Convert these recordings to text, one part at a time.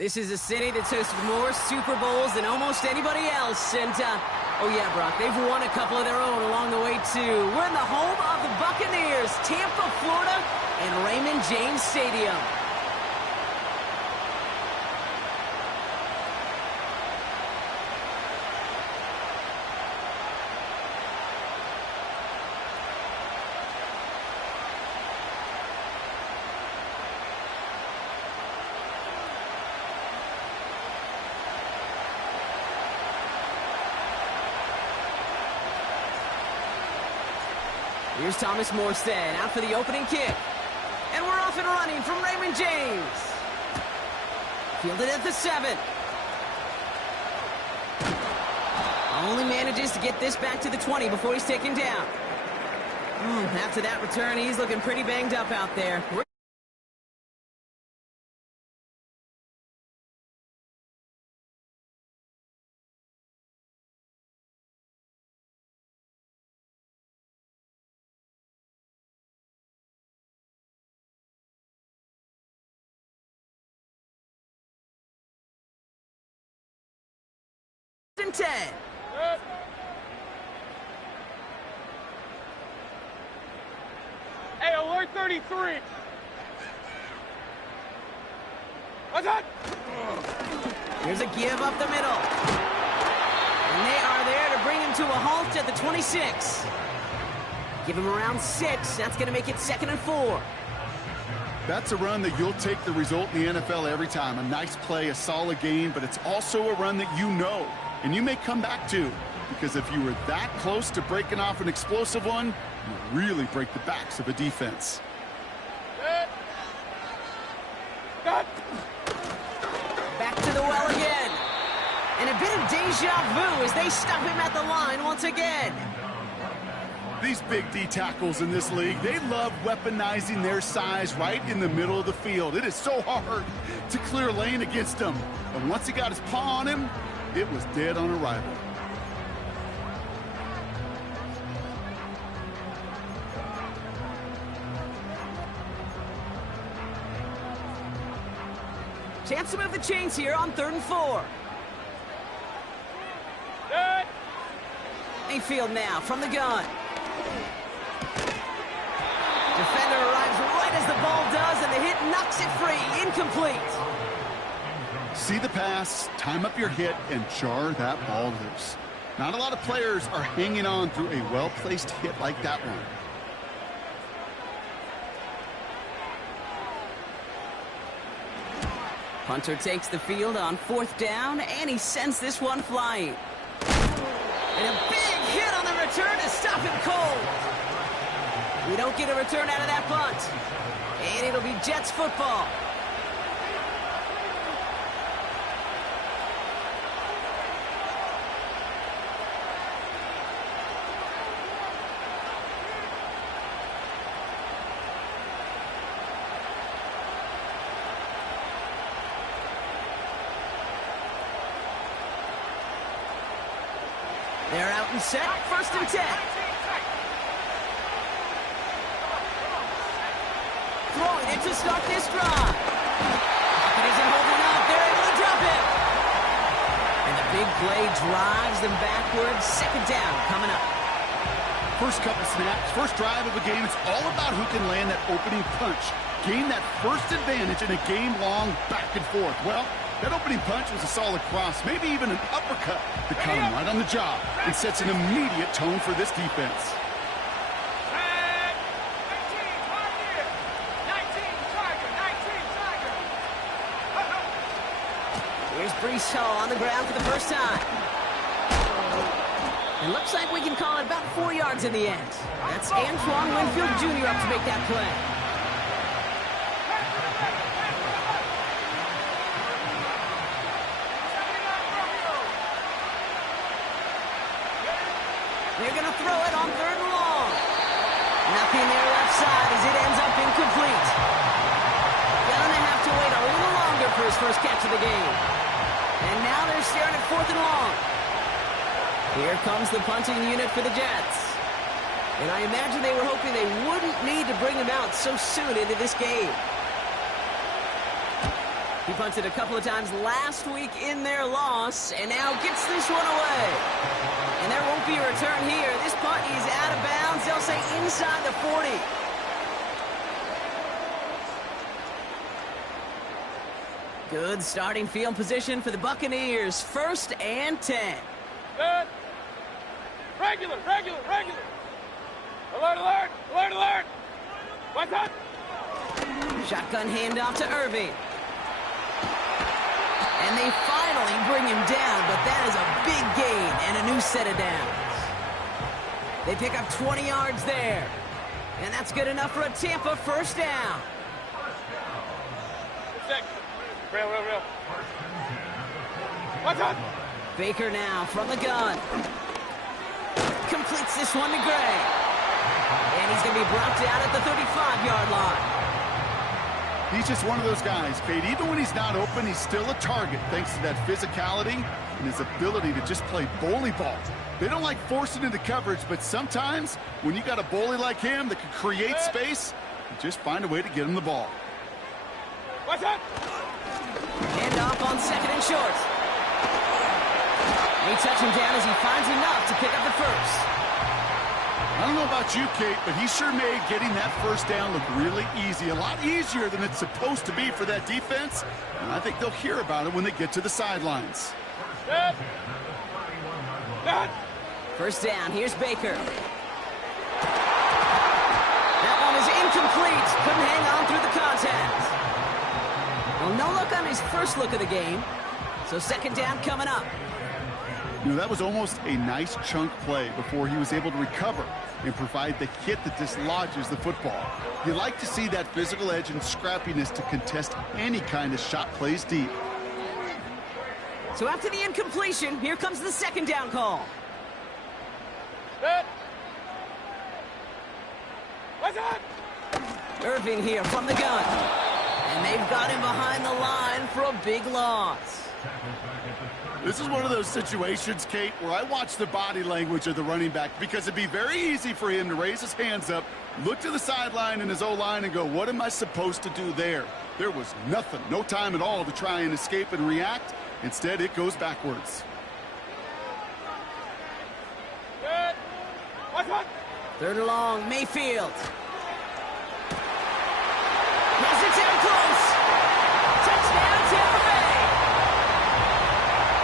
This is a city that's hosted more Super Bowls than almost anybody else. And, oh yeah, Brock, they've won a couple of their own along the way, too. We're in the home of the Buccaneers, Tampa, Florida, and Raymond James Stadium. Here's Thomas Morstead out for the opening kick. And we're off and running from Raymond James. Fielded at the 7. Only manages to get this back to the 20 before he's taken down. After that return, he's looking pretty banged up out there. And 10. Hey, alert 33. What's that? Here's a give up the middle. And they are there to bring him to a halt at the 26. Give him around 6. That's going to make it 2nd and 4. That's a run that you'll take the result in the NFL every time. A nice play, a solid game, but it's also a run that you know. And you may come back to, because if you were that close to breaking off an explosive one, you really break the backs of a defense. Back to the well again. And a bit of deja vu as they stop him at the line once again. These big D tackles in this league, they love weaponizing their size right in the middle of the field. It is so hard to clear lane against them. But once he got his paw on him, it was dead on arrival. Chance to move the chains here on 3rd and 4. Mayfield now from the gun. Defender arrives right as the ball does, and the hit knocks it free. Incomplete. See the pass, time up your hit, and jar that ball loose. Not a lot of players are hanging on through a well-placed hit like that one. Hunter takes the field on 4th down, and he sends this one flying. And a big hit on the return to stop him cold. We don't get a return out of that punt. And it'll be Jets football. They're out and set. 1st and 10. Throwing it to start this drive. It isn't holding up. They're able to drop it. And the big play drives them backwards. 2nd down coming up. First couple snaps, first drive of a game, it's all about who can land that opening punch. Gain that first advantage in a game-long back and forth. Well, that opening punch was a solid cross, maybe even an uppercut to come right on the job. It sets an immediate tone for this defense. Here's Breece Hall on the ground for the first time. It looks like we can call it about 4 yards in the end. That's Antoine Winfield Jr. up to make that play. They're going to throw it on 3rd and long. Nothing there left side as it ends up incomplete. Gonna have to wait a little longer for his first catch of the game. And now they're staring at 4th and long. Here comes the punting unit for the Jets. And I imagine they were hoping they wouldn't need to bring him out so soon into this game. He punted a couple of times last week in their loss, and now gets this one away. And there won't be a return here. This punt is out of bounds. They'll say inside the 40. Good starting field position for the Buccaneers. 1st and 10. Good. Regular. Alert, alert, alert, alert. What's up? Shotgun handoff to Irving. And they finally bring him down, but that is a big gain and a new set of downs. They pick up 20 yards there. And that's good enough for a Tampa 1st down. Real. What's up? Baker now from the gun. Completes this one to Gray. And he's going to be brought down at the 35-yard line. He's just one of those guys, Kate. Even when he's not open, he's still a target thanks to that physicality and his ability to just play bully ball. They don't like forcing into coverage, but sometimes when you got a bully like him that can create space, you just find a way to get him the ball. What's up? Hand off on 2nd and short. They touch him down as he finds enough to pick up the 1st. I don't know about you, Kate, but he sure made getting that 1st down look really easy. A lot easier than it's supposed to be for that defense. And I think they'll hear about it when they get to the sidelines. Good. 1st down. Here's Baker. That one is incomplete. Couldn't hang on through the contact. Well, no look on his first look of the game. So 2nd down coming up. You know, that was almost a nice chunk play before he was able to recover and provide the hit that dislodges the football. You like to see that physical edge and scrappiness to contest any kind of shot plays deep. So after the incompletion, here comes the 2nd down call. Good. What's up? Irving here from the gun. And they've got him behind the line for a big loss. This is one of those situations, Kate, where I watch the body language of the running back because it'd be very easy for him to raise his hands up, look to the sideline in his O-line and go, what am I supposed to do there? There was nothing, no time at all to try and escape and react. Instead, it goes backwards. Good. What's up? 3rd and long, Mayfield. Has it down close. Touchdown, Tampa Bay.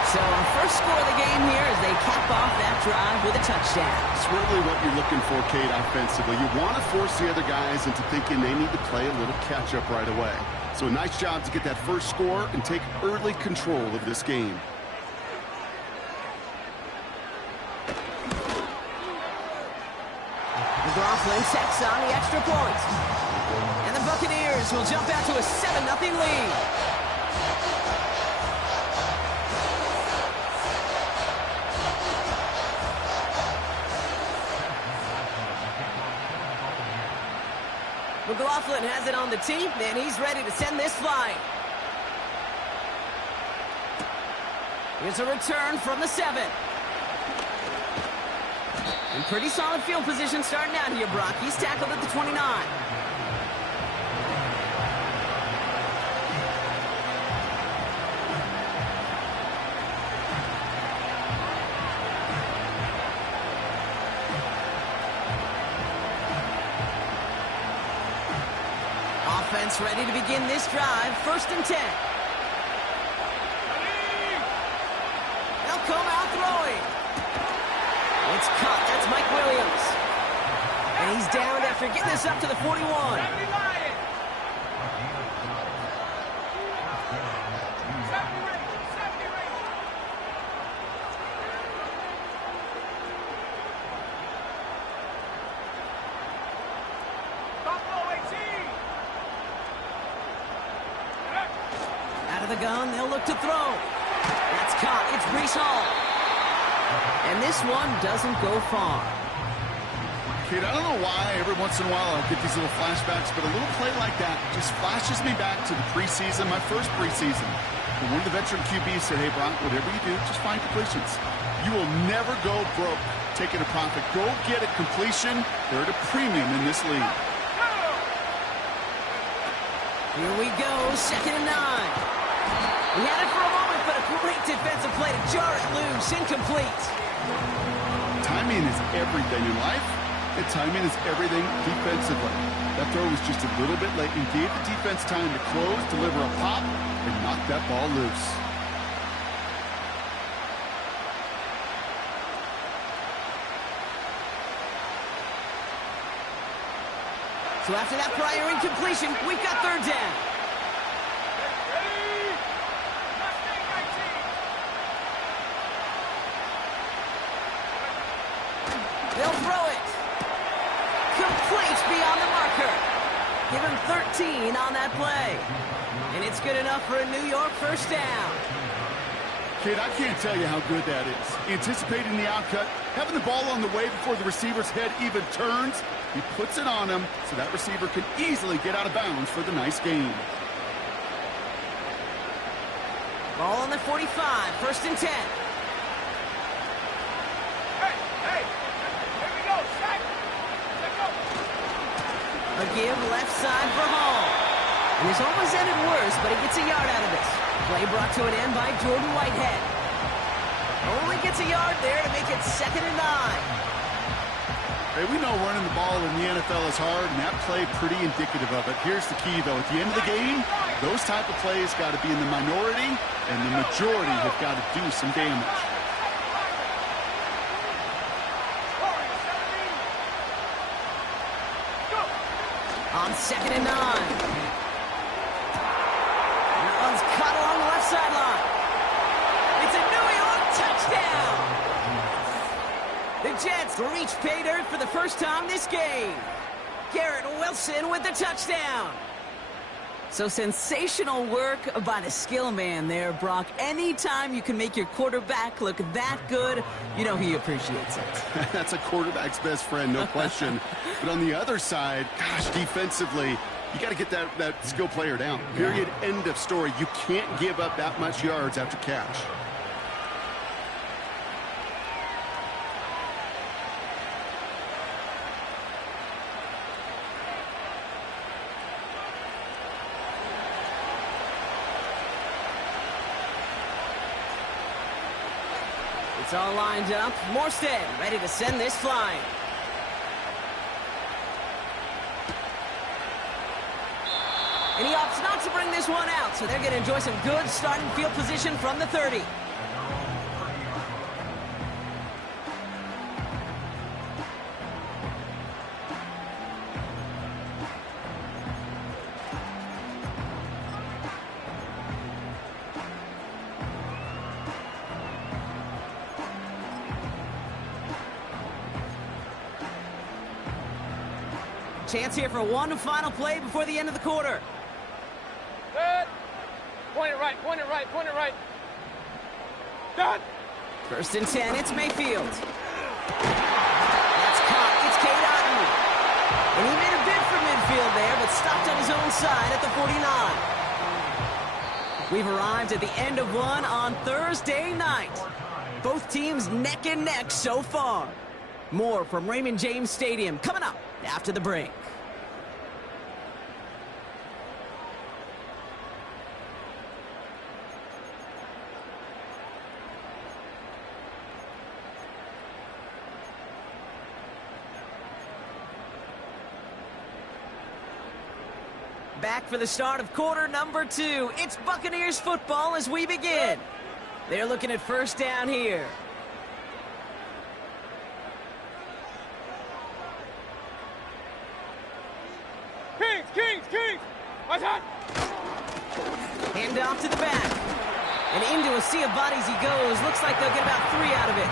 So our first score of the game here as they cap off that drive with a touchdown. It's really what you're looking for, Kate, offensively. You want to force the other guys into thinking they need to play a little catch-up right away. So a nice job to get that first score and take early control of this game. McLaughlin sets on the extra point. And the Buccaneers will jump out to a 7-0 lead. McLaughlin has it on the tee, and he's ready to send this flying. Here's a return from the 7. And pretty solid field position starting out here, Brock. He's tackled at the 29. Offense ready to begin this drive. 1st and 10. They'll come out throwing. It's caught. That's Mike Williams. And he's down after getting this up to the 41. Out of the gun, they'll look to throw. That's caught. It's Breece Hall. And this one doesn't go far. Kid, I don't know why every once in a while I'll get these little flashbacks, but a little play like that just flashes me back to the preseason, my first preseason. When one of the veteran QBs said, hey, Brock, whatever you do, just find completions. You will never go broke taking a profit. Go get a completion. They're at a premium in this league. Here we go, 2nd and 9. He had it for a moment, but a great defensive play to jar it loose. Incomplete. Timing is everything in life, and timing is everything defensively. That throw was just a little bit late and gave the defense time to close, deliver a pop, and knock that ball loose. So after that prior incompletion, we've got third down. They'll throw it. Complete beyond the marker. Give him 13 on that play. And it's good enough for a New York first down. Kid, I can't tell you how good that is. Anticipating the outcut, having the ball on the way before the receiver's head even turns. He puts it on him so that receiver can easily get out of bounds for the nice gain. Ball on the 45, first and 10. Hey, here we go, sack. A give left side for Hall. And this almost ended worse, but he gets a yard out of this. Play brought to an end by Jordan Whitehead. Only gets a yard there to make it 2nd and 9. Hey, we know running the ball in the NFL is hard, and that play pretty indicative of it. Here's the key, though. At the end of the game, those type of plays got to be in the minority, and the majority have got to do some damage. On 2nd and 9. That one's caught along the left sideline. It's a New York touchdown. The Jets reach pay dirt for the first time this game. Garrett Wilson with the touchdown. So sensational work by the skill man there, Brock. Anytime you can make your quarterback look that good, you know he appreciates it. That's a quarterback's best friend, no question. But on the other side, gosh, defensively, you got to get that skill player down. Period, end of story. You can't give up that much yards after catch. It's all lined up. Morstead ready to send this flying. And he opts not to bring this one out, so they're going to enjoy some good starting field position from the 30. Chance here for one final play before the end of the quarter. Good. Point it right, point it right, point it right. Done. First and 10, it's Mayfield. That's caught, it's Cade Otton. And he made a bid for midfield there, but stopped on his own side at the 49. We've arrived at the end of one on Thursday night. Both teams neck and neck so far. More from Raymond James Stadium coming up after the break. Back for the start of quarter number 2. It's Buccaneers football as we begin. They're looking at first down here. Kings! What's that? Hand off to the back. And into a sea of bodies he goes. Looks like they'll get about 3 out of it.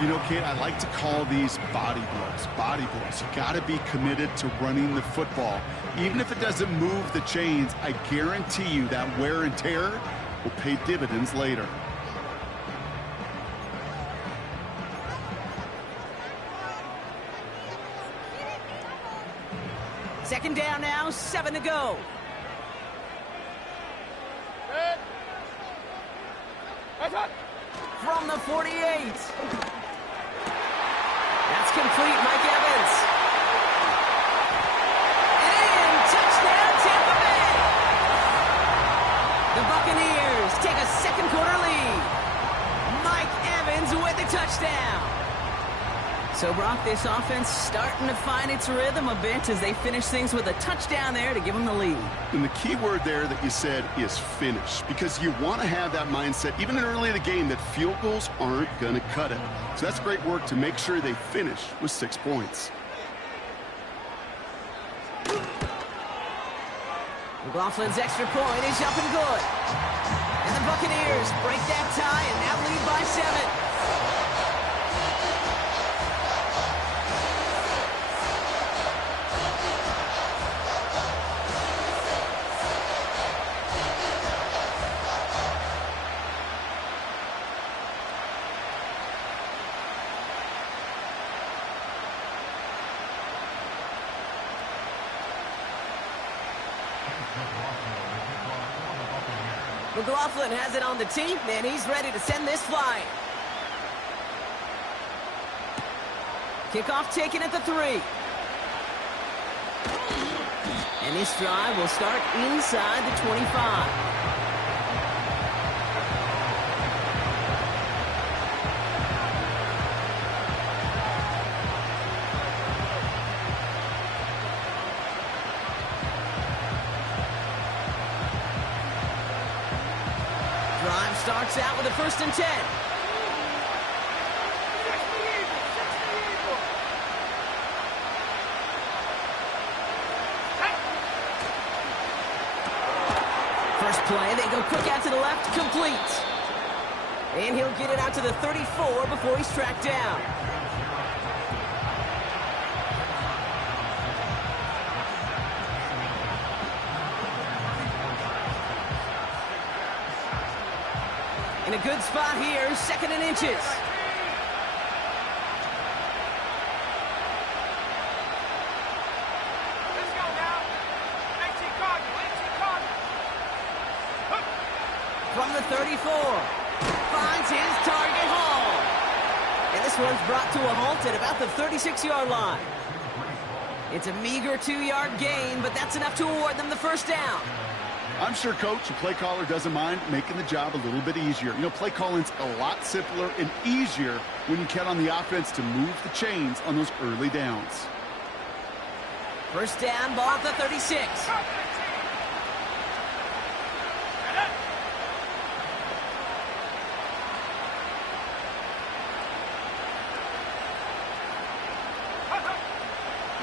You know, Kate, I like to call these body blows. Body blows. You got to be committed to running the football. Even if it doesn't move the chains, I guarantee you that wear and tear will pay dividends later. Second down now, 7 to go. Good. What's that? From the 48. That's complete, Mike Evans. And in, touchdown, Tampa Bay. take a second quarter lead. Mike Evans with the touchdown. So, Brock, this offense starting to find its rhythm a bit as they finish things with a touchdown there to give them the lead. And the key word there that you said is finish, because you want to have that mindset, even early in the game, that field goals aren't going to cut it. So that's great work to make sure they finish with 6 points. McLaughlin's extra point is up and good. And the Buccaneers break that tie and now lead by 7. McLaughlin has it on the tee, and he's ready to send this flying. Kickoff taken at the 3. And this drive will start inside the 25. Starts out with a 1st and 10. First play, they go quick out to the left, complete. And he'll get it out to the 34 before he's tracked down. In a good spot here, 2nd and inches. Let's go now. 18 Cardinal, 18 Cardinal. From the 34, finds his target Hall. And this one's brought to a halt at about the 36-yard line. It's a meager 2-yard gain, but that's enough to award them the 1st down. I'm sure coach and play caller doesn't mind making the job a little bit easier. You know, play calling's a lot simpler and easier when you count on the offense to move the chains on those early downs. 1st down, ball at the 36.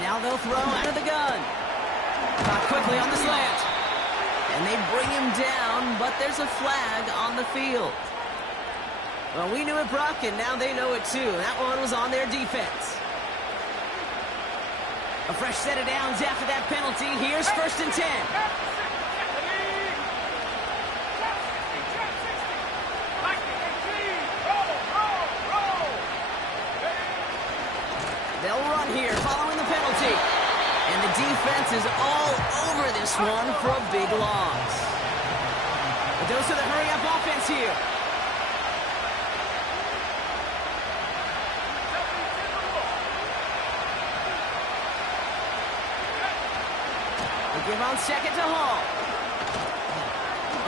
Now they'll throw out of the gun. Caught quickly on the slant. And they bring him down, but there's a flag on the field. Well, we knew it, Brock, and now they know it too. That one was on their defense. A fresh set of downs after that penalty. Here's 1st and 10. They'll run here following the penalty. And the defense is all over this one for a big loss. A dose of the hurry-up offense here. They give on 2nd to Hall.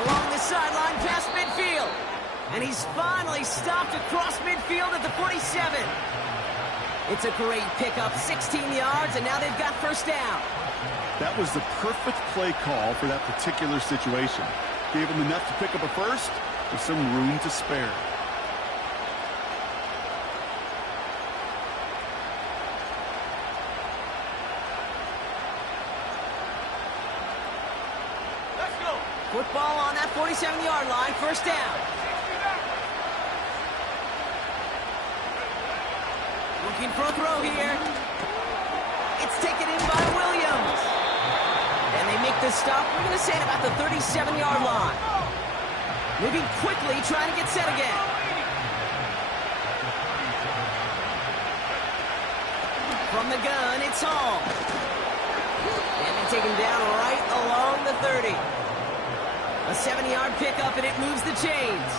Along the sideline past midfield. And he's finally stopped across midfield at the 47. It's a great pickup, 16 yards, and now they've got 1st down. That was the perfect play call for that particular situation. Gave them enough to pick up a 1st with some room to spare. Let's go. Football on that 47-yard line, 1st down. Looking for a throw here. It's taken in by Williams. And they make the stop, we're going to say, at about the 37-yard line. Moving quickly, trying to get set again. From the gun, it's Hall. And they take him down right along the 30. A 70-yard pickup, and it moves the chains.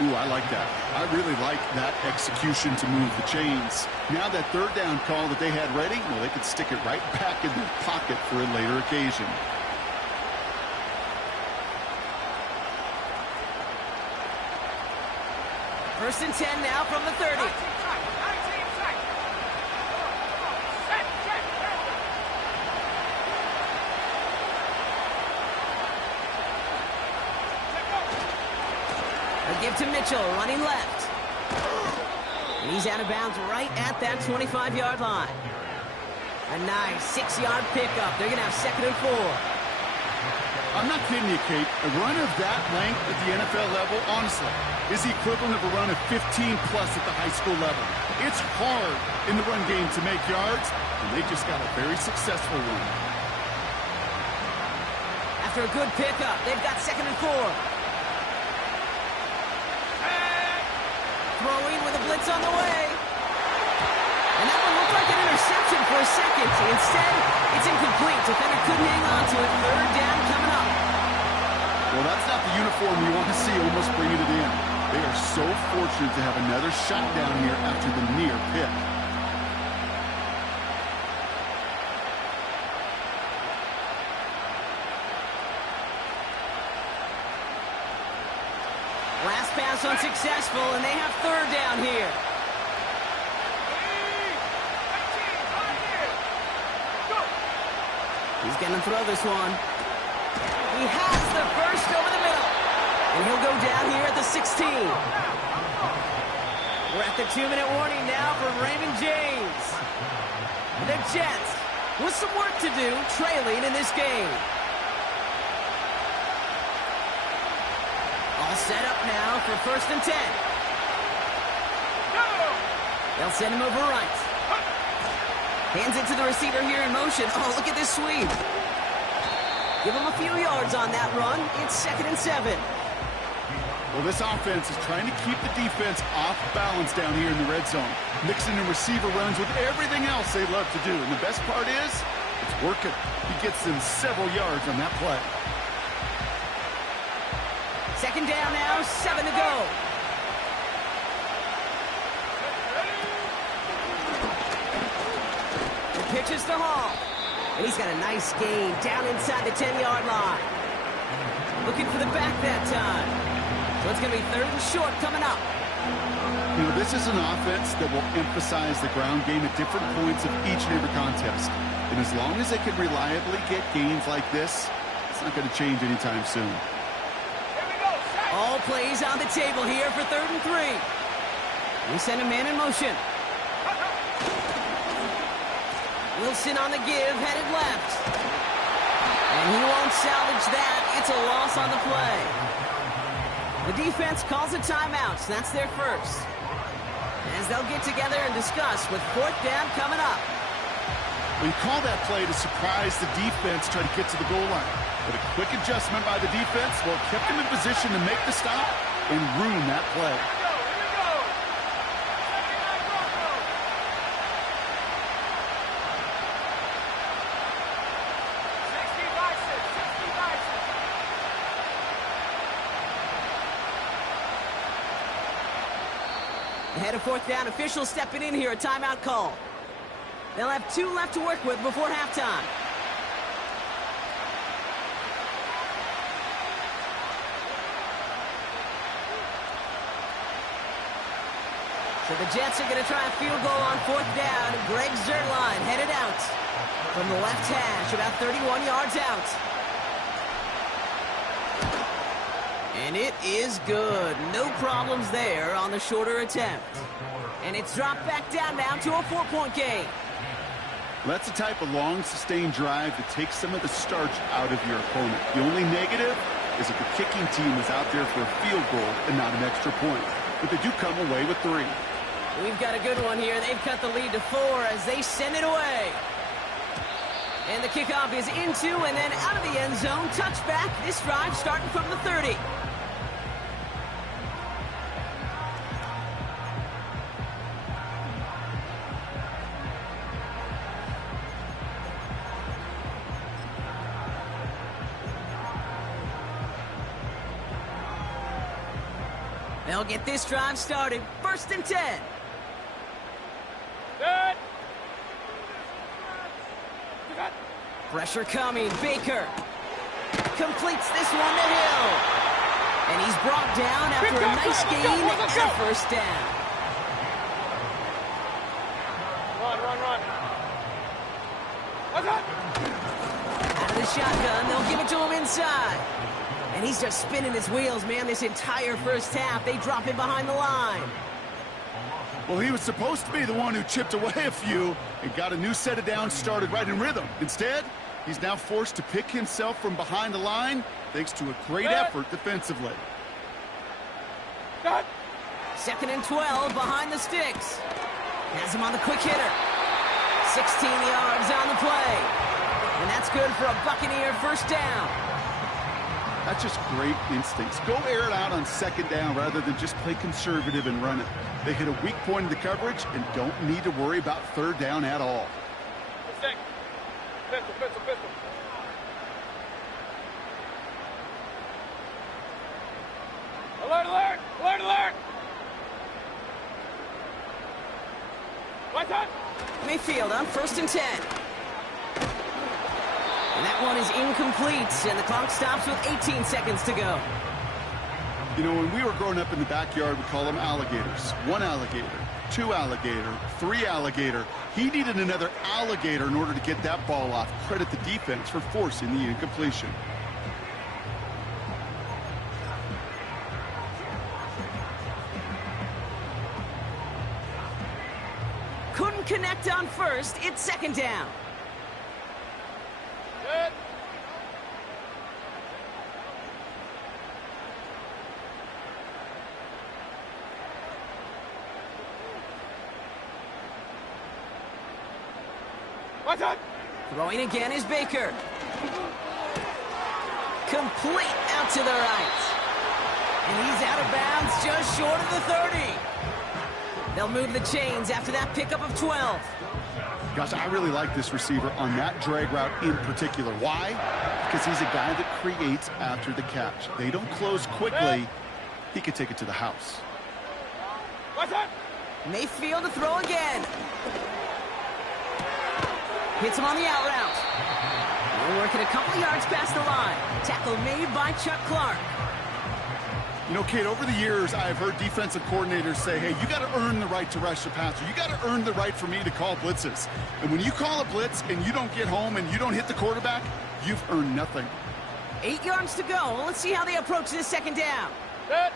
Ooh, I like that. I really like that execution to move the chains. Now that 3rd down call that they had ready, well, they could stick it right back in their pocket for a later occasion. First and 10 now from the 30. They give to Mitchell, running left. And he's out of bounds right at that 25-yard line. A nice 6-yard pickup. They're going to have 2nd and 4. I'm not kidding you, Kate. A run of that length at the NFL level, honestly, is the equivalent of a run of 15-plus at the high school level. It's hard in the run game to make yards, and they just got a very successful one. After a good pickup, they've got 2nd and 4. Throwing with a blitz on the way. And that one looked like an interception for a second. Instead, it's incomplete. Defender couldn't hang on to it. 3rd down coming up. Well, that's not the uniform you want to see almost bringing it in. They are so fortunate to have another shot down here after the near pick. Last pass unsuccessful, and they have 3rd down here. He's going to throw this one. He has the first over the middle. And he'll go down here at the 16. We're at the 2-minute warning now for Raymond James. The Jets with some work to do, trailing in this game. All set up now for 1st and 10. They'll send him over right. Hands it to the receiver here in motion. Oh, look at this sweep. Give him a few yards on that run. It's 2nd and 7. Well, this offense is trying to keep the defense off balance down here in the red zone. Mixing in receiver runs with everything else they love to do. And the best part is, it's working. He gets them several yards on that play. 2nd down now, 7 to go. The pitch is to Hall. And he's got a nice gain down inside the 10-yard line. Looking for the back that time. So it's going to be 3rd and short coming up. You know, this is an offense that will emphasize the ground game at different points of each and every contest. And as long as they can reliably get gains like this, it's not going to change anytime soon. All plays on the table here for 3rd and 3. We send a man in motion. Wilson on the give, headed left. And he won't salvage that. It's a loss on the play. The defense calls a timeout, so that's their first. As they'll get together and discuss with 4th down coming up. We call that play to surprise the defense, try to get to the goal line. But a quick adjustment by the defense, well, kept them in position to make the stop and ruin that play. Ahead of 4th down, officials stepping in here, a timeout call. They'll have 2 left to work with before halftime. So the Jets are going to try a field goal on 4th down. Greg Zuerlein headed out from the left hash, about 31 yards out. And it is good. No problems there on the shorter attempt. And it's dropped back down now to a 4-point game. That's the type of long, sustained drive that takes some of the starch out of your opponent. The only negative is if the kicking team is out there for a field goal and not an extra point. But they do come away with 3. We've got a good one here. They've cut the lead to 4 as they send it away. And the kickoff is into and then out of the end zone. Touchback. This drive starting from the 30. They'll get this drive started. 1st and 10. Good. Pressure coming. Baker completes this one to Hill. And And he's brought down after a nice gain and a first down. Run. Out of the shotgun, they'll give it to him inside. And he's just spinning his wheels, man, this entire first half. They drop him behind the line. Well, he was supposed to be the one who chipped away a few and got a new set of downs started right in rhythm. Instead, he's now forced to pick himself from behind the line thanks to a great effort defensively. Cut. 2nd and 12 behind the sticks. Has him on the quick hitter. 16 yards on the play. And that's good for a Buccaneer first down. That's just great instincts. Go air it out on 2nd down rather than just play conservative and run it. They hit a weak point in the coverage and don't need to worry about 3rd down at all. Pistol. Alert! What's up? Mayfield on 1st and 10. And that one is incomplete, and the clock stops with 18 seconds to go. You know, when we were growing up in the backyard, we call them alligators. 1 alligator, 2 alligator, 3 alligator. He needed another alligator in order to get that ball off. Credit the defense for forcing the incompletion. Couldn't connect on 1st. It's 2nd down. Good. What's up? Throwing again is Baker. Complete out to the right. And he's out of bounds just short of the 30. They'll move the chains after that pickup of 12. Gosh, I really like this receiver on that drag route in particular. Why? Because he's a guy that creates after the catch. They don't close quickly. He could take it to the house. What's up? Mayfield to throw again. Hits him on the out route. We're working a couple yards past the line. Tackle made by Chuck Clark. You know, Kate, over the years, I've heard defensive coordinators say, hey, you got to earn the right to rush the passer. You got to earn the right for me to call blitzes. And when you call a blitz and you don't get home and you don't hit the quarterback, you've earned nothing. 8 yards to go. Let's see how they approach this 2nd down. Good.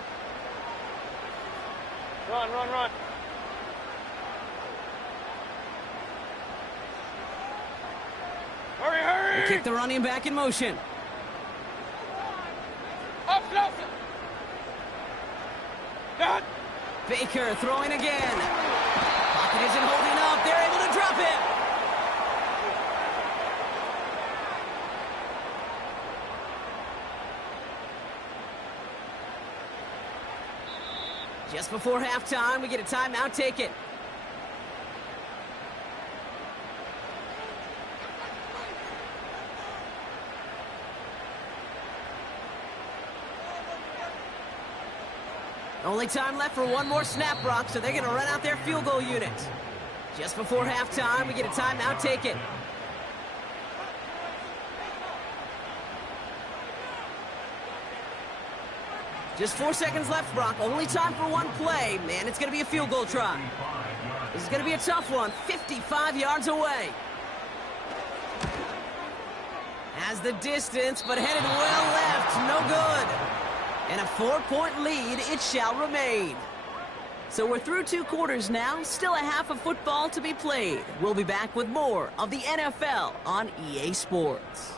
Run. Hurry! They kick the running back in motion. Up close. Good. Baker throwing again. Pocket isn't holding up. They're able to drop it. Just before halftime, we get a timeout taken. Only time left for one more snap, Brock, so they're going to run out their field goal unit. Just before halftime, we get a timeout taken. Just 4 seconds left, Brock. Only time for one play. Man, it's going to be a field goal try. This is going to be a tough one. 55 yards away. Has the distance, but headed well left. No good. And a 4-point lead, it shall remain. So we're through 2 quarters now. Still a half of football to be played. We'll be back with more of the NFL on EA Sports.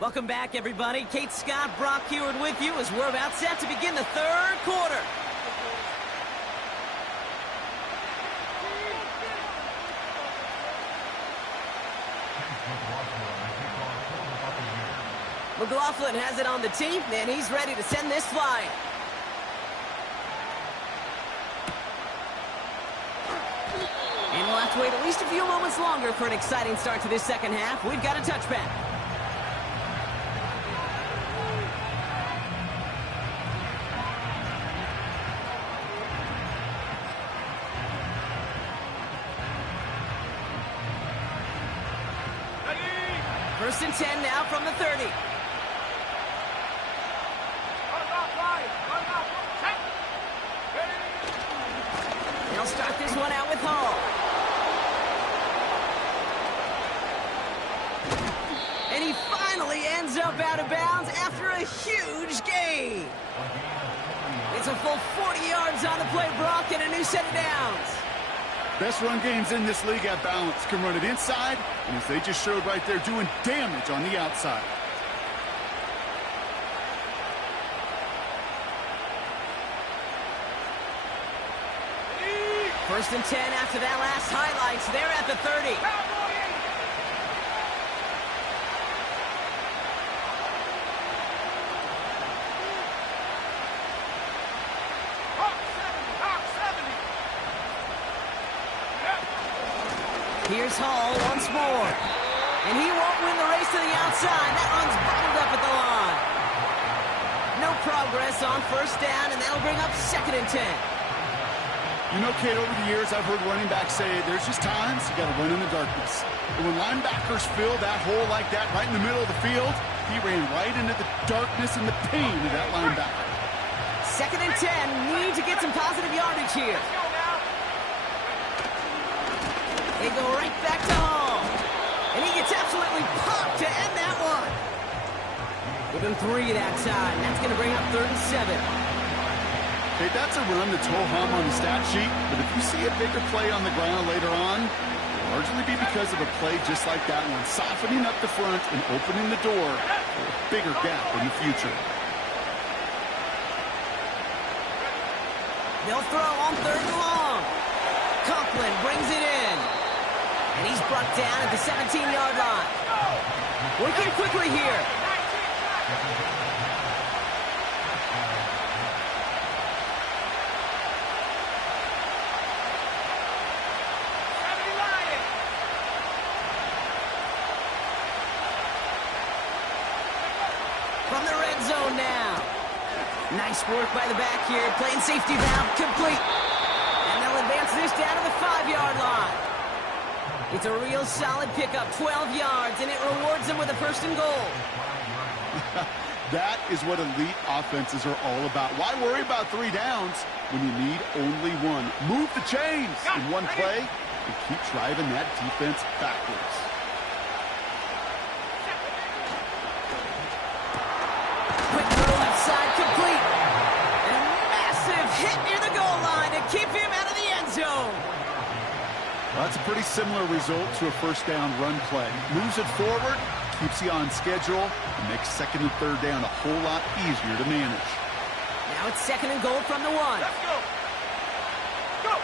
Welcome back, everybody. Kate Scott, Brock Heward with you as we're about set to begin the 3rd quarter. McLaughlin has it on the tee, and he's ready to send this flying. wait at least a few moments longer for an exciting start to this second half. We've got a touchback. First and 10 now from the 30. They'll start this one out with Hall. And he finally ends up out of bounds after a huge gain. It's a full 40 yards on the play, Brock, and a new set of downs. Best run games in this league at balance. Can run it inside, and as they just showed right there, doing damage on the outside. First and 10 after that last highlights. They're at the 30. Here's Hall once more. And he won't win the race to the outside. That one's bottled up at the line. No progress on first down, and that'll bring up second and 10. You know, Kate, over the years, I've heard running backs say there's just times you got to run in the darkness. And when linebackers fill that hole like that right in the middle of the field, he ran right into the darkness and the pain of that linebacker. Second and 10. Need to get some positive yardage here. They go right back to Hall. And he gets absolutely popped to end that one. Within 3 that time. That's going to bring up third and 7. Hey, that's a run that's ho-hum on the stat sheet, but if you see a bigger play on the ground later on, it'll largely be because of a play just like that one, softening up the front and opening the door for a bigger gap in the future. They'll throw on third and long. Conklin brings it in. And he's brought down at the 17-yard line. Working quickly here. From the red zone now. Nice work by the back here. Playing safety valve complete. And they'll advance this down to the 5-yard line. It's a real solid pickup, 12 yards, and it rewards them with a first and goal. That is what elite offenses are all about. Why worry about 3 downs when you need only 1? Move the chains in one play and keep driving that defense backwards. Quick throw left side, complete. And a massive hit near the goal line to keep him out of the end zone. Well, that's a pretty similar result to a first down run play. Moves it forward, keeps you on schedule, and makes second and third down a whole lot easier to manage. Now it's second and goal from the 1. Let's go. Go.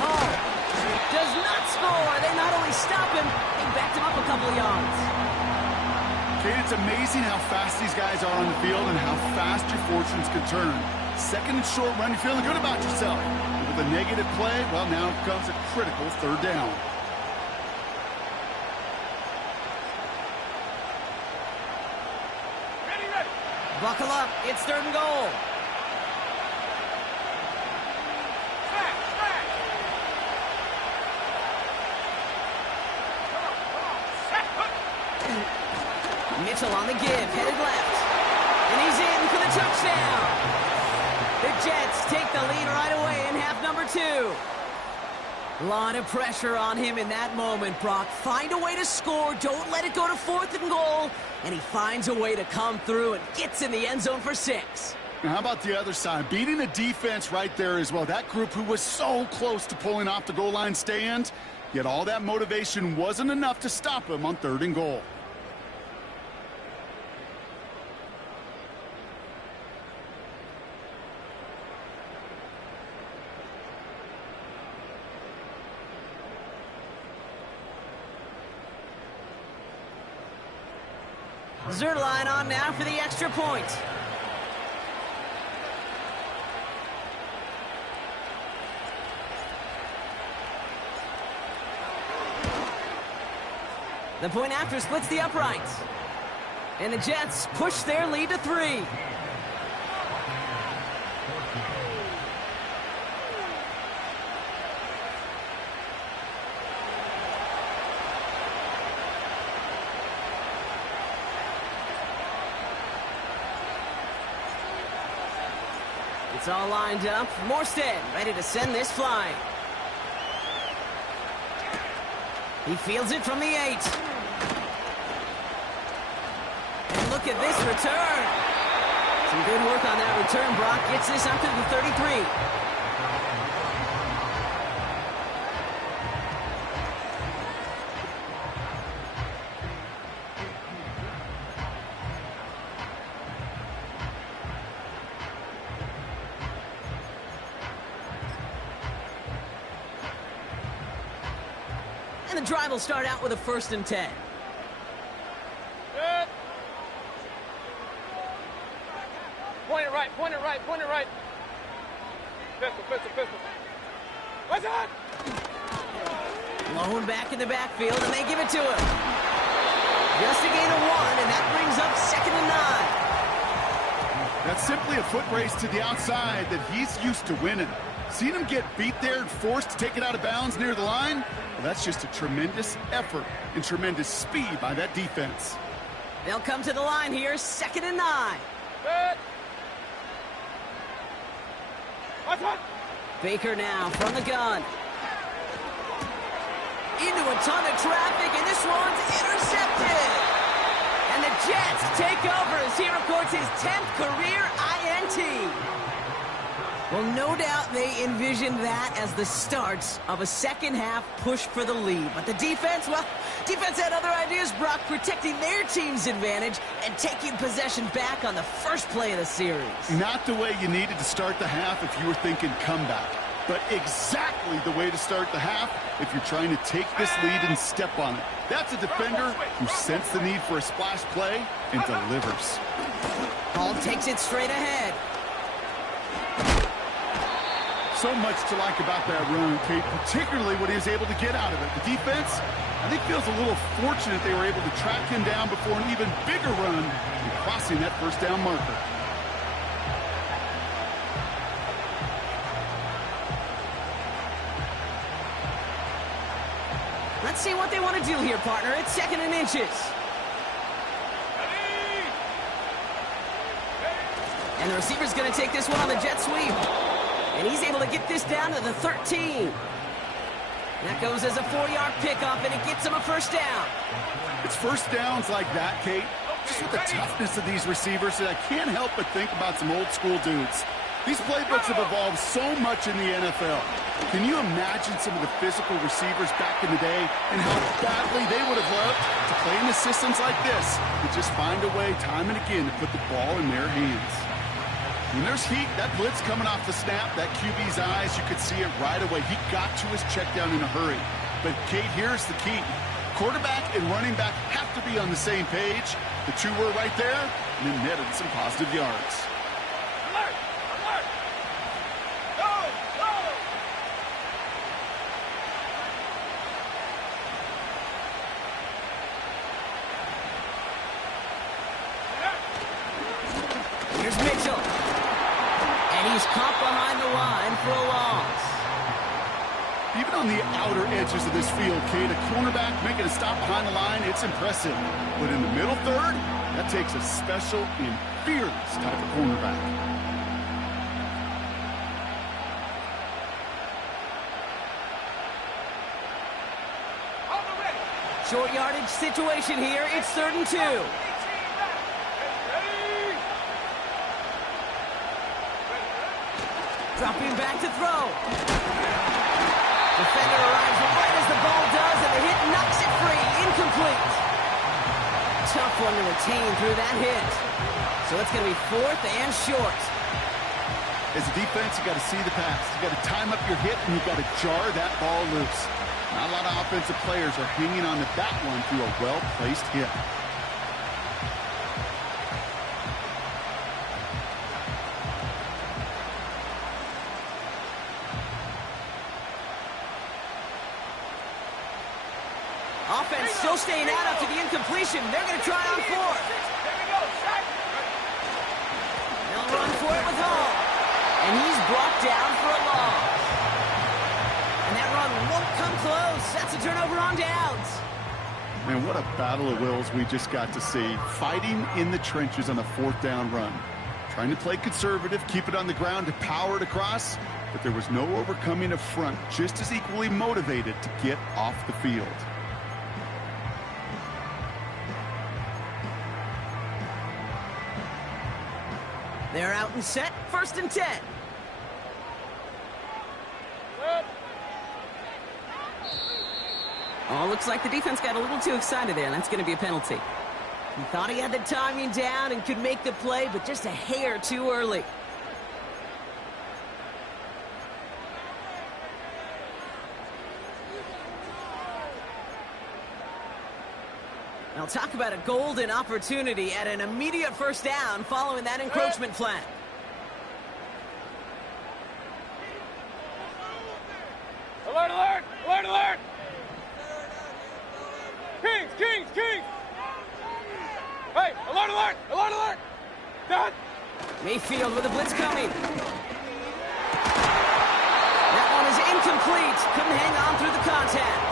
Hall does not score. They not only stop him, they backed him up a couple of yards. Kate, it's amazing how fast these guys are on the field and how fast your fortunes can turn. Second and short run, you're feeling good about yourself. But with a negative play, well, now comes a critical third down. Ready, ready. Buckle up. It's third and goal. Smash, smash. Come on. Set, hook. Mitchell on the give, headed left. And he's in for the touchdown. The Jets take the lead right away in half number 2. A lot of pressure on him in that moment, Brock. Find a way to score. Don't let it go to 4th and goal. And he finds a way to come through and gets in the end zone for 6. Now, how about the other side? Beating the defense right there as well. That group who was so close to pulling off the goal line stand, yet all that motivation wasn't enough to stop him on 3rd and goal. Zerline on now for the extra point. The point after splits the uprights. And the Jets push their lead to 3. It's all lined up. Morstead ready to send this flying. He fields it from the 8. And look at this return. Some good work on that return. Brock gets this up to the 33. And the drive will start out with a 1st and 10. Good. Point it right, point it right, point it right. Pistol, pistol, pistol. What's that? Lone back in the backfield, and they give it to him. Just a gain of 1, and that brings up 2nd and 9. That's simply a foot race to the outside that he's used to winning. Seen him get beat there and forced to take it out of bounds near the line? Well, that's just a tremendous effort and tremendous speed by that defense. They'll come to the line here, 2nd and 9. Good. What's that? Baker now from the gun. Into a ton of traffic, and this one's intercepted. And the Jets take over as he records his 10th career INT. Well, no doubt they envisioned that as the start of a second-half push for the lead. But the defense, well, defense had other ideas, Brock, protecting their team's advantage and taking possession back on the first play of the series. Not the way you needed to start the half if you were thinking comeback, but exactly the way to start the half if you're trying to take this lead and step on it. That's a defender who sensed the need for a splash play and delivers. Hall takes it straight ahead. So much to like about that run, Kate, particularly what he was able to get out of it. The defense, I think, feels a little fortunate they were able to track him down before an even bigger run and crossing that 1st down marker. Let's see what they want to do here, partner. It's 2nd and inches. And the receiver's going to take this one on the jet sweep. And he's able to get this down to the 13. That goes as a 4-yard pickup, and it gets him a 1st down. It's 1st downs like that, Kate, just with the toughness of these receivers that I can't help but think about some old school dudes. These playbooks have evolved so much in the NFL. Can you imagine some of the physical receivers back in the day and how badly they would have loved to play in the systems like this and just find a way time and again to put the ball in their hands? When there's heat, that blitz coming off the snap, that QB's eyes, you could see it right away. He got to his check down in a hurry. But, Kate, here's the key. Quarterback and running back have to be on the same page. The two were right there, and it netted some positive yards. Alert! Alert! Go! Go! Here's Mitchell. And he's caught behind the line for a loss. Even on the outer edges of this field, Kate, a cornerback making a stop behind the line, it's impressive. But in the middle third, that takes a special and fearless type of cornerback. Short yardage situation here. It's 3rd and 2. Dropping back to throw. Defender arrives right as the ball does, and the hit knocks it free. Incomplete. Tough one to retain through that hit. So it's going to be 4th and short. As a defense, you got to see the pass. You got to time up your hit, and you got to jar that ball loose. Not a lot of offensive players are hanging on to that one through a well-placed hit. Offense still staying out after the incompletion. They're going to try on fourth. They'll run for it with Hall. And he's brought down for a loss. And that run won't come close. That's a turnover on downs. Man, what a battle of wills we just got to see. Fighting in the trenches on a fourth down run. Trying to play conservative, keep it on the ground to power it across. But there was no overcoming a front just as equally motivated to get off the field. They're out and set, 1st and 10. Oh, looks like the defense got a little too excited there, and that's going to be a penalty. He thought he had the timing down and could make the play, but just a hair too early. Now talk about a golden opportunity at an immediate 1st down following that encroachment flag. Alert, alert! Alert, alert! Kings, Kings, Kings! Hey, alert, alert! Alert, alert! Done! Mayfield with a blitz coming. That one is incomplete. Couldn't hang on through the contact.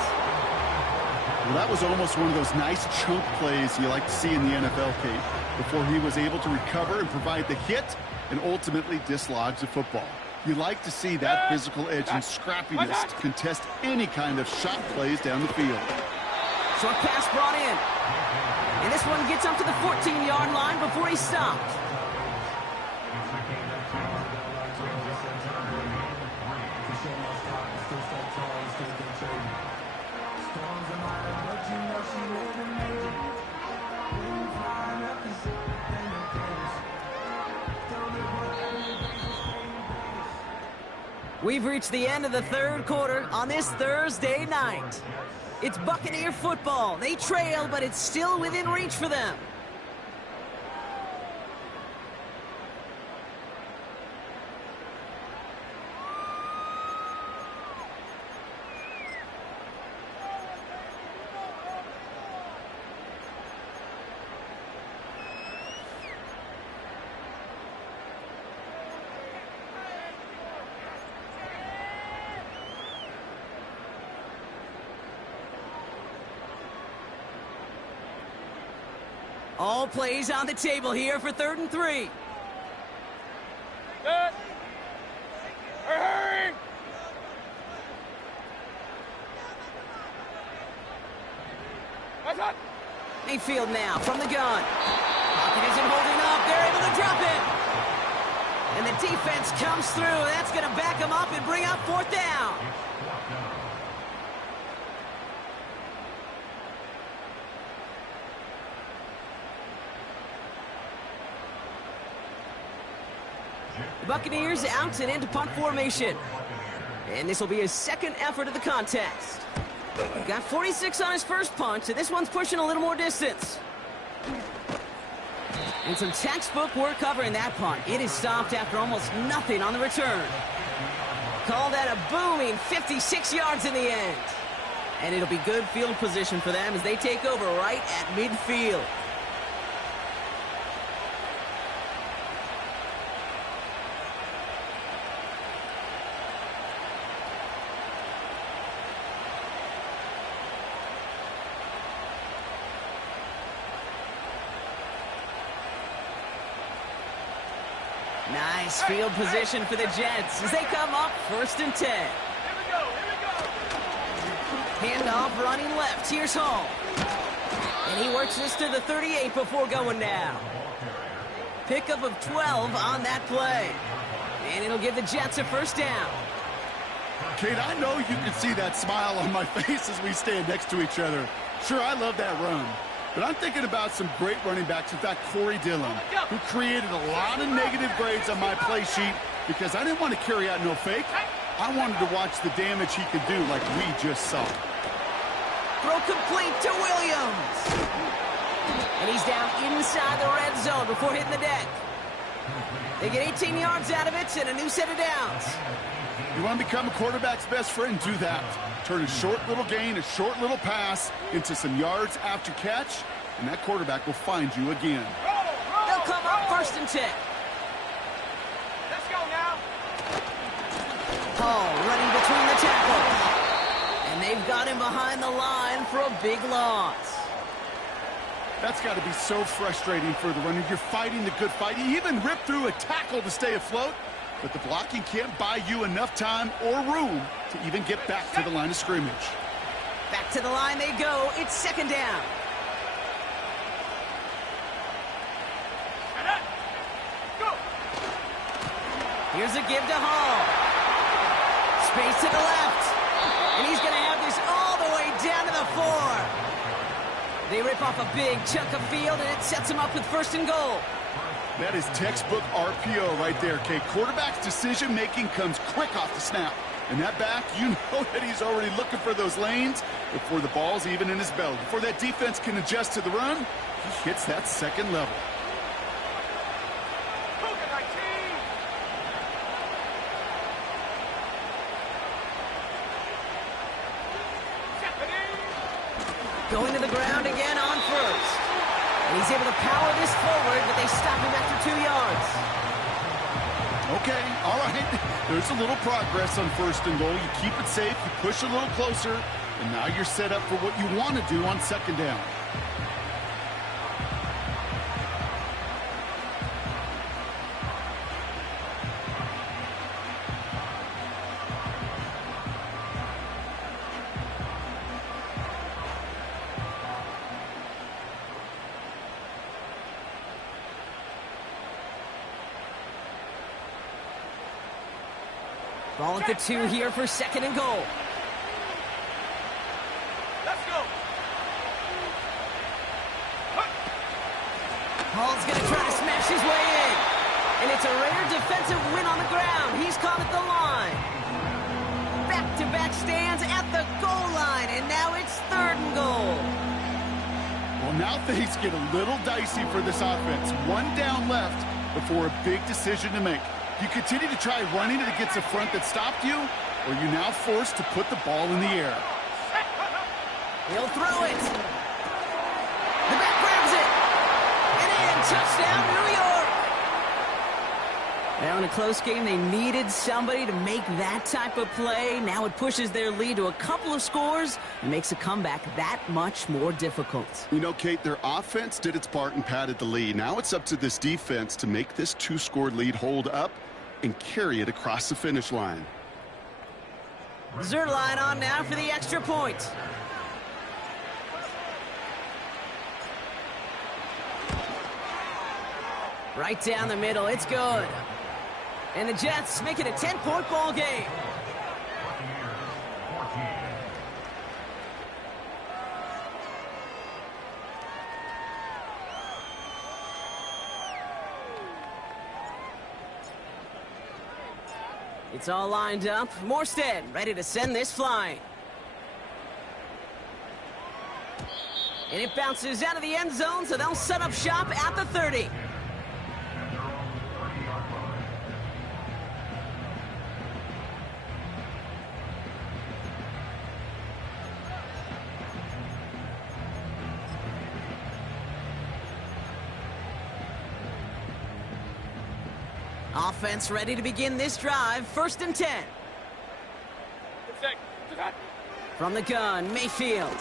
Well, that was almost one of those nice chunk plays you like to see in the NFL, Kate, before he was able to recover and provide the hit and ultimately dislodge the football. You like to see that physical edge and scrappiness to contest any kind of shot plays down the field. Short pass brought in. And this one gets up to the 14-yard line before he stopped. We've reached the end of the 3rd quarter on this Thursday night. It's Buccaneer football. They trail, but it's still within reach for them. All plays on the table here for 3rd and 3. Good! Hurry! That's hot! Mayfield now from the gun. Pocket isn't holding up. They're able to drop it. And the defense comes through. That's going to back them up and bring up 4th down. The Buccaneers out and into punt formation. And this will be his 2nd effort of the contest. He got 46 on his first punt, so this one's pushing a little more distance. And some textbook work covering that punt. It is stopped after almost nothing on the return. Call that a booming 56 yards in the end. And it'll be good field position for them as they take over right at midfield. Nice field position for the Jets as they come up 1st and 10. Here we go, here we go! Handoff running left. Here's Hall. And he works this to the 38 before going down. Pickup of 12 on that play. And it'll give the Jets a 1st down. Kate, I know you can see that smile on my face as we stand next to each other. Sure, I love that run. But I'm thinking about some great running backs. In fact, Corey Dillon, who created a lot of negative grades on my play sheet because I didn't want to carry out no fake. I wanted to watch the damage he could do like we just saw. Throw complete to Williams. And he's down inside the red zone before hitting the deck. They get 18 yards out of it and a new set of downs. You want to become a quarterback's best friend? Do that. Turn a short little gain, a short little pass into some yards after catch, and that quarterback will find you again. They'll come up 1st and 10. Let's go now. Hall running between the tackles. And they've got him behind the line for a big loss. That's got to be so frustrating for the runner. You're fighting the good fight. You even rip through a tackle to stay afloat, but the blocking can't buy you enough time or room to even get back to the line of scrimmage. Back to the line they go. It's 2nd down. Go. Here's a give to Hall. Space to the left. And he's going to have this all the way down to the 4. They rip off a big chunk of field, and it sets him up with 1st and goal. That is textbook RPO right there, Kate. Quarterback's decision-making comes quick off the snap. And that back, you know that he's already looking for those lanes before the ball's even in his belly. Before that defense can adjust to the run, he hits that 2nd level. Going to the ground again on 1st. And he's able to power this forward, but they stop him after 2 yards. Okay, all right. There's a little progress on 1st and goal. You keep it safe, you push a little closer, and now you're set up for what you want to do on 2nd down. Ball at the 2 here for 2nd and goal. Let's go. Hall's going to try to smash his way in. And it's a rare defensive win on the ground. He's caught at the line. Back-to-back stands at the goal line, and now it's 3rd and goal. Well, now things get a little dicey for this offense. 1 down left before a big decision to make. You continue to try running it against a front that stopped you, or you're now forced to put the ball in the air. He'll throw it. The back grabs it. And in. Touchdown, New York. Now in a close game, they needed somebody to make that type of play. Now it pushes their lead to a couple of scores and makes a comeback that much more difficult. You know, Kate, their offense did its part and padded the lead. Now it's up to this defense to make this 2-score lead hold up and carry it across the finish line. Zerline on now for the extra point. Right down the middle, it's good. And the Jets make it a 10-point ball game. It's all lined up. Morstead ready to send this flying. And it bounces out of the end zone, so they'll set up shop at the 30. Offense ready to begin this drive. 1st and 10. From the gun, Mayfield. He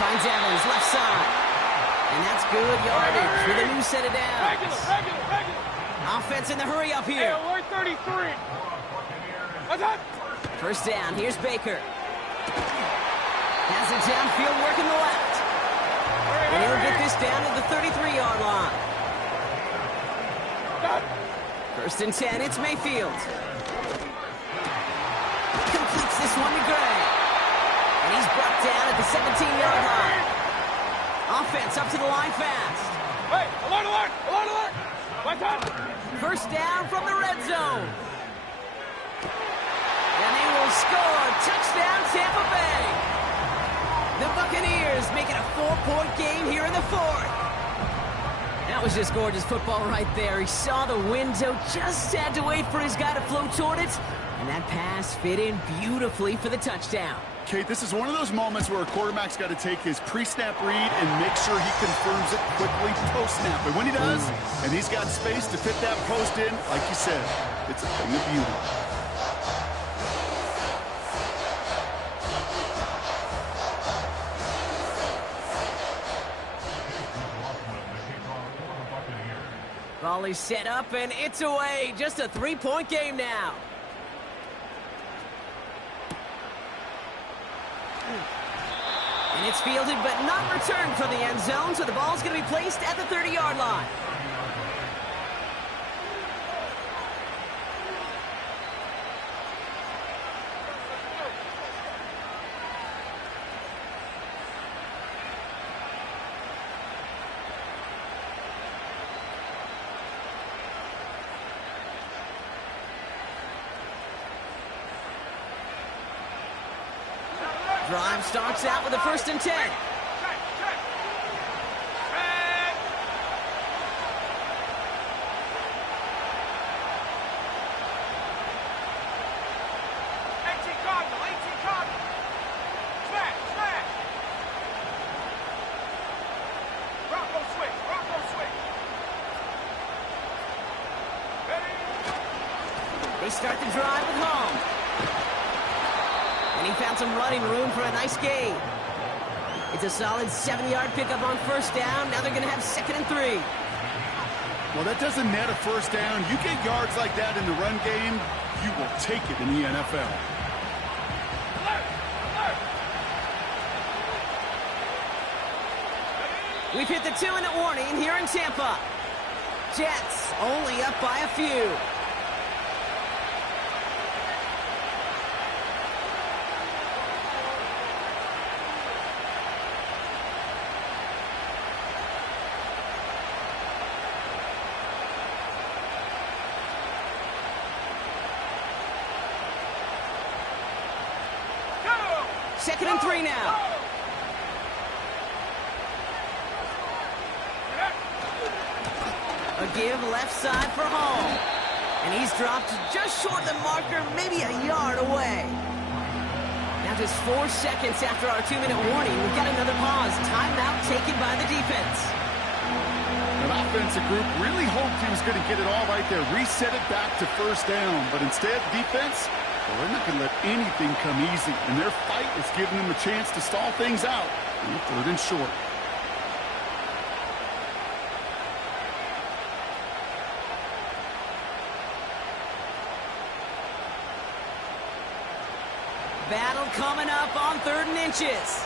finds Evans, left side. And that's good yardage with a new set of downs. Regular. Offense in the hurry up here. Hey, we're 33. What's up? 1st down, here's Baker. Has it downfield, working the left. And he'll get this down to the 33-yard line. 1st and 10, it's Mayfield. Completes this one to Gray. And he's brought down at the 17-yard line. Offense up to the line fast. Hey, alert! What's up? 1st down from the red zone. And they will score. Touchdown, Tampa Bay. The Buccaneers make it a 4-point game here in the 4th. That was just gorgeous football right there. He saw the window, just had to wait for his guy to float toward it, and that pass fit in beautifully for the touchdown. Kate, this is one of those moments where a quarterback's got to take his pre-snap read and make sure he confirms it quickly post-snap. And when he does, and he's got space to fit that post in, like you said, it's a thing of beauty. Volley set up, and it's away. Just a 3-point game now. And it's fielded but not returned from the end zone, so the ball's going to be placed at the 30-yard line. Drive starts out with a 1st and 10. They start the drive with home. And he found some running room for a nice gain. It's a solid 7-yard pickup on 1st down. Now they're going to have 2nd and 3. Well, that doesn't net a 1st down. You get yards like that in the run game, you will take it in the NFL. We've hit the 2-minute warning here in Tampa. Jets only up by a few. Second and 3 now. A give left side for home. And he's dropped just short of the marker, maybe a yard away. Now just 4 seconds after our 2-minute warning, we've got another pause. Timeout taken by the defense. An offensive group really hoped he was going to get it all right there, reset it back to 1st down. But instead, defense, well, they're not going to let anything come easy. And their fight is giving them a chance to stall things out on 3rd and short. Battle coming up on 3rd and inches.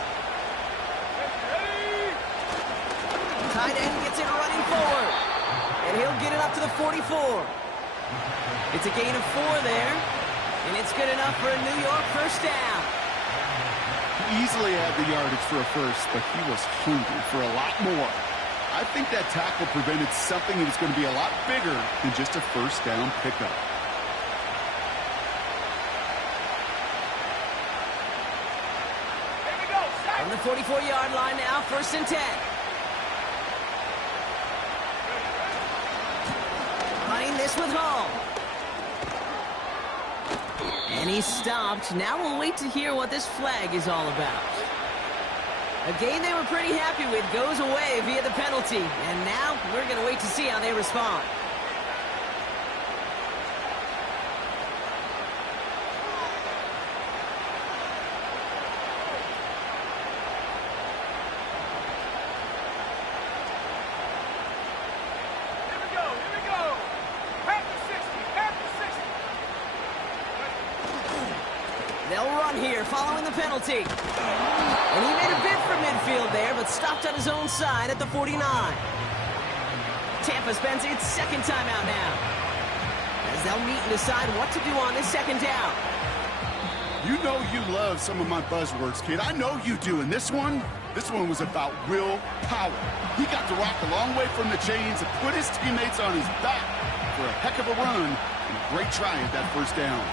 Tight end gets it running forward. And he'll get it up to the 44. It's a gain of 4 there. And it's good enough for a New York 1st down. He easily had the yardage for a 1st, but he was hungry for a lot more. I think that tackle prevented something that was going to be a lot bigger than just a 1st down pickup. On the 44-yard line now, 1st and 10. Running this with home. And he's stopped. Now we'll wait to hear what this flag is all about. A game they were pretty happy with goes away via the penalty. And now we're going to wait to see how they respond. They'll run here following the penalty. And he made a bid for midfield there, but stopped on his own side at the 49. Tampa spends its 2nd timeout now, as they'll meet and decide what to do on this 2nd down. You know you love some of my buzzwords, kid. I know you do. And this one was about will power. He got to rock a long way from the chains and put his teammates on his back for a heck of a run and a great try at that 1st down.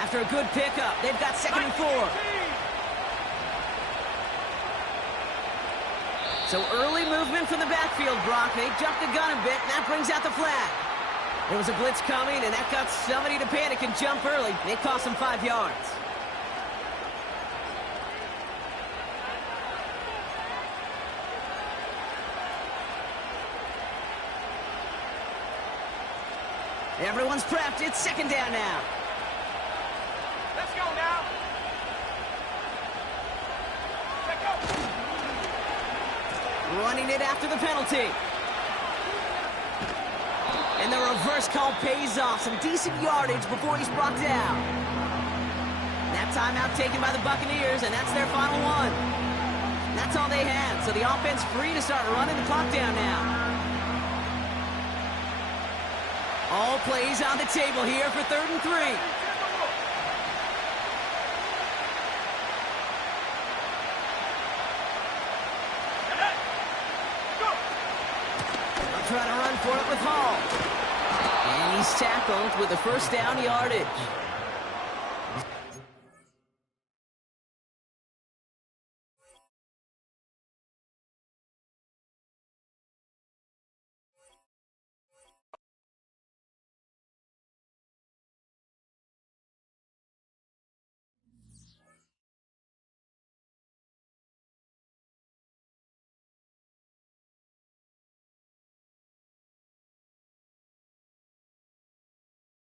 After a good pickup, they've got 2nd and 4. So early movement from the backfield, Brock. They jumped the gun a bit, and that brings out the flag. There was a blitz coming, and that got somebody to panic and jump early. It cost them 5 yards. Everyone's prepped. It's 2nd down now. Let's go now. Let's go. Running it after the penalty. And the reverse call pays off. Some decent yardage before he's brought down. That timeout taken by the Buccaneers, and that's their final one. And that's all they had, so the offense free to start running the clock down now. All plays on the table here for 3rd and 3. They'll try to run for it with Hall. And he's tackled with a 1st down yardage.